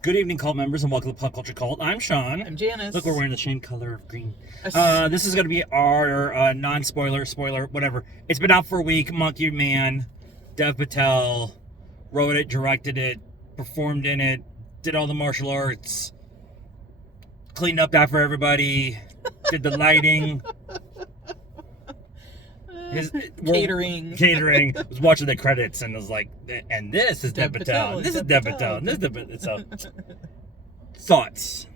Good evening, cult members, and welcome to Pop Culture Cult. I'm Sean. I'm Janice. Look, we're wearing the same color of green. Uh, This is going to be our non-spoiler, spoiler, whatever. It's been out for a week. Monkey Man, Dev Patel, wrote it, directed it, performed in it, did all the martial arts, cleaned up after everybody, did the lighting. Catering. Was watching the credits and was like, and this is Dev Patel, and this is Dev Patel, and this is Dev Patel. So, thoughts?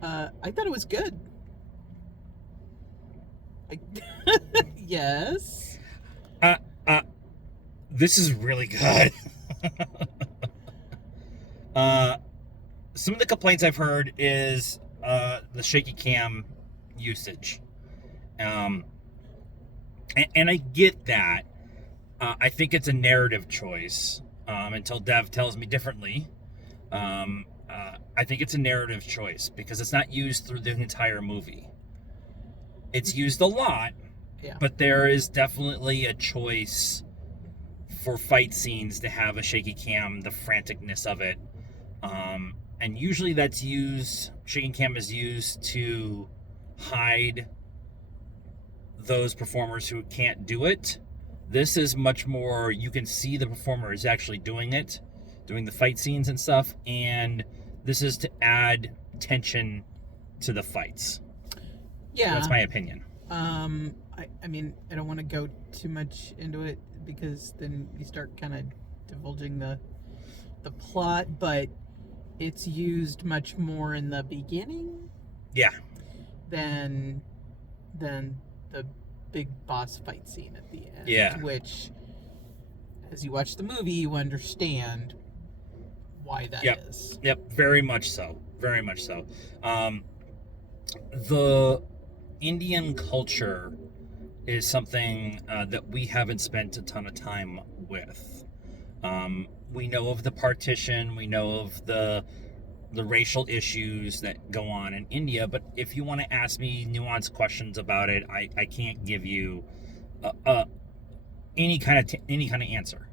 I thought it was good. Yes. This is really good. Some of the complaints I've heard is the shaky cam usage. And I get that. I think it's a narrative choice until Dev tells me differently. I think it's a narrative choice because it's not used through the entire movie. It's used a lot, but there is definitely a choice for fight scenes to have a shaky cam, the franticness of it. And usually that's used, shaky cam is used to hide those performers who can't do it. This is much more, you can see the performer is actually doing it, doing the fight scenes and stuff, and this is to add tension to the fights. Yeah. That's my opinion. I mean, I don't want to go too much into it because then you start kind of divulging the plot, but it's used much more in the beginning. Yeah. Than the big boss fight scene at the end. Yeah. Which, as you watch the movie, you understand why that is. Yep, very much so. Very much so. The Indian culture is something that we haven't spent a ton of time with. We know of the partition, we know of the racial issues that go on in India, but if you want to ask me nuanced questions about it, I can't give you any kind of answer.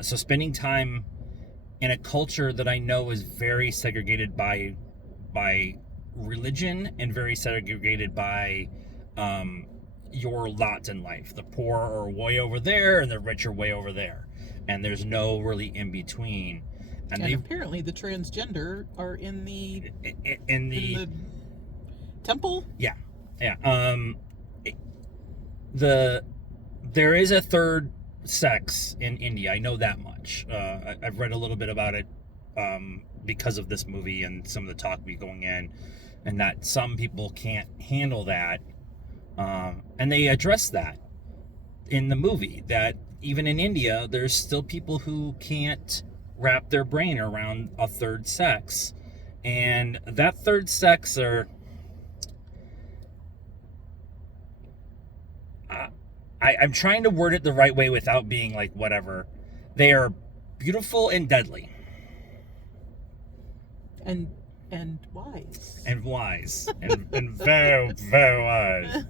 So spending time in a culture that I know is very segregated by religion and very segregated by your lot in life. The poor are way over there and the rich are way over there, and there's no really in between. And apparently the transgender are in the temple. Yeah. There is a third sex in India. I know that much. I've read a little bit about it because of this movie and some of the talk we going in, and that some people can't handle that, and they address that in the movie. That even in India, there's still people who can't wrap their brain around a third sex, and that third sex are I'm trying to word it the right way without being like whatever. They are beautiful and deadly and wise and very, very wise.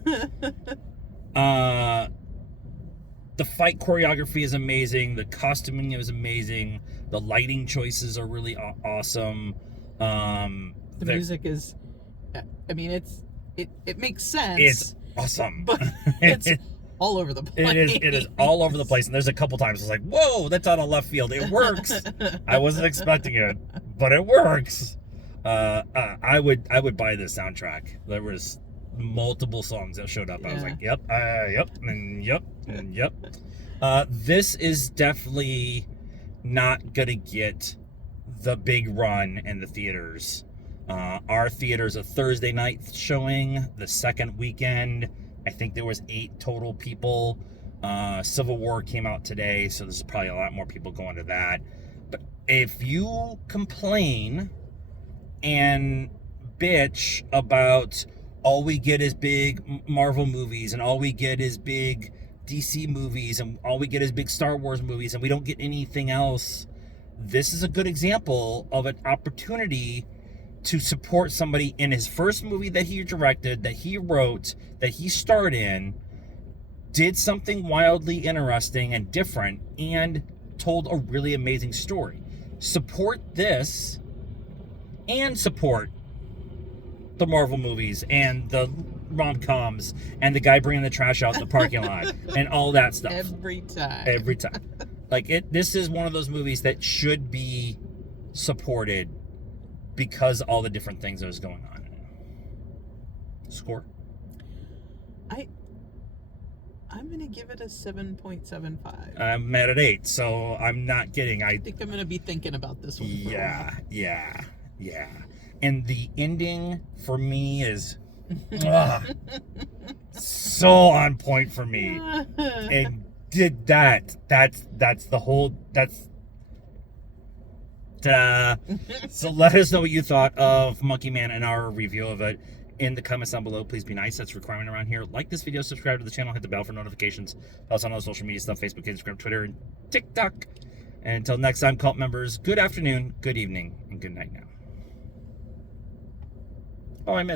The fight choreography is amazing. The costuming is amazing. The lighting choices are really awesome. The music is, I mean, it makes sense. It's awesome. But it's all over the place. It is all over the place. And there's a couple times it's like, whoa, that's out of left field. It works. I wasn't expecting it, but it works. I would buy this soundtrack. There was multiple songs that showed up. I was like, yep, and yep, and yep. This is definitely not gonna get the big run in the theaters. Our theater's a Thursday night showing. The second weekend, I think there was 8 total people. Civil War came out today, so there's probably a lot more people going to that. But if you complain and bitch about all we get is big Marvel movies and all we get is big DC movies and all we get is big Star Wars movies and we don't get anything else, this is a good example of an opportunity to support somebody in his first movie that he directed, that he wrote, that he starred in, did something wildly interesting and different, and told a really amazing story. Support this and support the Marvel movies and the rom-coms and the guy bringing the trash out in the parking lot and all that stuff. Every time. Like, this is one of those movies that should be supported because all the different things that is going on. Score? I'm gonna give it a 7.75. I'm at an 8, so I'm not kidding. I think I'm gonna be thinking about this one. Yeah. And the ending for me is so on point for me. And did that's the whole ta-da. So let us know what you thought of Monkey Man and our review of it in the comments down below. Please be nice. That's a requirement around here. Like this video, subscribe to the channel, hit the bell for notifications. Follow us on all the social media stuff: Facebook, Instagram, Twitter, and TikTok. And until next time, cult members, good afternoon, good evening, and good night now. Oh, I missed